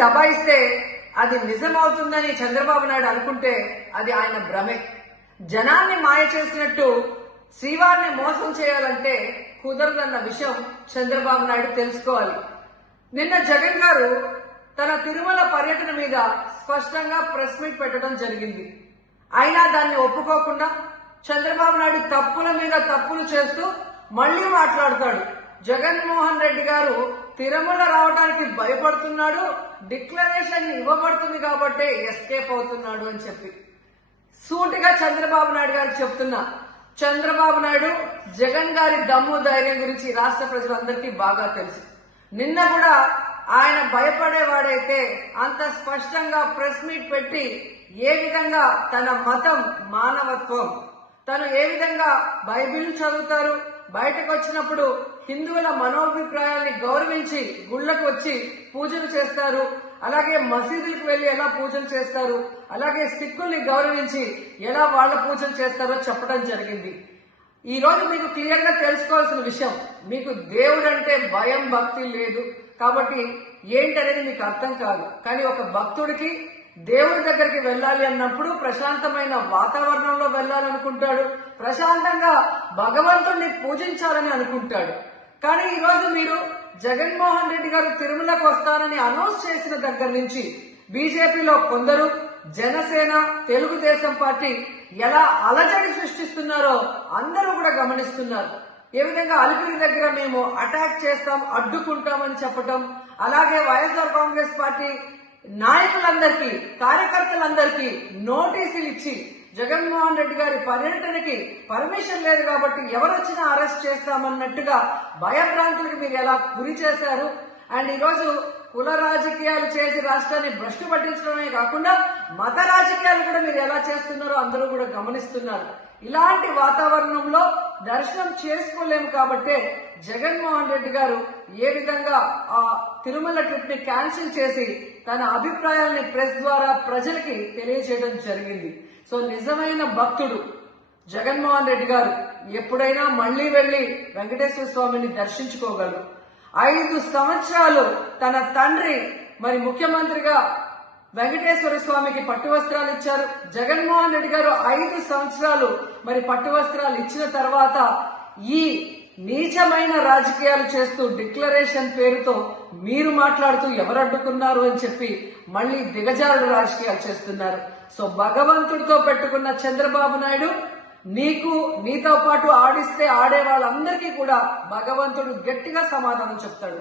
దబాయిస్తే అది నిజమవుతుందని చంద్రబాబు నాయుడు అనుకుంటే అది ఆయన భ్రమే. జనాన్ని మాయ చేసినట్టు శ్రీవారిని మోసం చేయాలంటే కుదరదన్న విషయం చంద్రబాబు నాయుడు తెలుసుకోవాలి. నిన్న జగన్ గారు తన తిరుమల పర్యటన మీద స్పష్టంగా ప్రెస్ మీట్ పెట్టడం జరిగింది. అయినా దాన్ని ఒప్పుకోకుండా చంద్రబాబు నాయుడు తప్పుల మీద తప్పులు చేస్తూ మళ్లీ మాట్లాడతాడు. జగన్మోహన్ రెడ్డి గారు తిరుమల రావడానికి భయపడుతున్నాడు, డిక్లరేషన్ ఇవ్వబడుతుంది కాబట్టి ఎస్కేప్ అవుతున్నాడు అని చెప్పి సూటిగా చంద్రబాబు నాయుడు గారికి చెప్తున్నా. చంద్రబాబు నాయుడు జగన్ గారి దమ్ము ధైర్యం గురించి రాష్ట్ర ప్రజలందరికీ బాగా తెలుసు. నిన్న కూడా ఆయన భయపడేవాడైతే అంత స్పష్టంగా ప్రెస్ మీట్ పెట్టి ఏ విధంగా తన మతం మానవత్వం, తను ఏ విధంగా బైబిల్ చదువుతారు, బయటకు వచ్చినప్పుడు హిందువుల మనోభిప్రాయాల్ని గౌరవించి గుళ్లకు వచ్చి పూజలు చేస్తారు, అలాగే మసీదులకు వెళ్లి ఎలా పూజలు చేస్తారు, అలాగే సిక్కుల్ని గౌరవించి ఎలా వాళ్ళ పూజలు చేస్తారో చెప్పడం జరిగింది. ఈ రోజు మీకు క్లియర్ గా తెలుసుకోవాల్సిన విషయం, మీకు దేవుడు అంటే భయం భక్తి లేదు కాబట్టి ఏంటనేది మీకు అర్థం కాదు. కానీ ఒక భక్తుడికి దేవుడి దగ్గరికి వెళ్ళాలి అన్నప్పుడు ప్రశాంతమైన వాతావరణంలో వెళ్ళాలనుకుంటాడు, ప్రశాంతంగా భగవంతుడిని పూజించాలని అనుకుంటాడు. కానీ ఈ రోజు మీరు జగన్మోహన్ రెడ్డి గారు తిరుమలకు వస్తారని అనౌన్స్ చేసిన దగ్గర నుంచి బీజేపీలో కొందరు, జనసేన, తెలుగుదేశం పార్టీ ఎలా అలజడి సృష్టిస్తున్నారో అందరూ కూడా గమనిస్తున్నారు. ఏ విధంగా అలిపిరి దగ్గర మేము అటాక్ చేస్తాం, అడ్డుకుంటామని చెప్పటం, అలాగే వైఎస్ఆర్ కాంగ్రెస్ పార్టీ నాయకులందరికీ, కార్యకర్తలందరికీ నోటీసులు ఇచ్చి జగన్మోహన్ రెడ్డి గారి పర్యటనకి పర్మిషన్ లేదు కాబట్టి ఎవరొచ్చినా అరెస్ట్ చేస్తామన్నట్టుగా భయభ్రాంతులకు మీరు ఎలా గురి చేశారు. అండ్ ఈరోజు కుల రాజకీయాలు చేసి రాష్ట్రాన్ని భ్రష్టు పట్టించడమే కాకుండా మత రాజకీయాలు కూడా మీరు ఎలా చేస్తున్నారో అందరూ కూడా గమనిస్తున్నారు. ఇలాంటి వాతావరణంలో దర్శనం చేసుకోలేము కాబట్టే జగన్మోహన్ రెడ్డి గారు ఏ విధంగా ఆ తిరుమల ట్రిప్ ని క్యాన్సిల్ చేసి తన అభిప్రాయాల్ని ప్రెస్ ద్వారా ప్రజలకి తెలియజేయడం జరిగింది. సో నిజమైన భక్తుడు జగన్మోహన్ రెడ్డి గారు ఎప్పుడైనా మళ్లీ వెళ్లి వెంకటేశ్వర స్వామిని దర్శించుకోగలరు. 5 సంవత్సరాలు తన తండ్రి మరి ముఖ్యమంత్రిగా వెంకటేశ్వర స్వామికి పట్టు వస్త్రాలు ఇచ్చారు. జగన్మోహన్ రెడ్డి గారు 5 సంవత్సరాలు మరి పట్టు వస్త్రాలు ఇచ్చిన తర్వాత ఈ నీచమైన రాజకీయాలు చేస్తూ డిక్లరేషన్ పేరుతో మీరు మాట్లాడుతూ ఎవరు అడ్డుకున్నారు అని చెప్పి మళ్లీ దిగజారుడు రాజకీయాలు చేస్తున్నారు. సో భగవంతుడితో పెట్టుకున్న చంద్రబాబు నాయుడు నీతో పాటు ఆడిస్తే ఆడే వాళ్ళందరికీ కూడా భగవంతుడు గట్టిగా సమాధానం చెప్తాడు.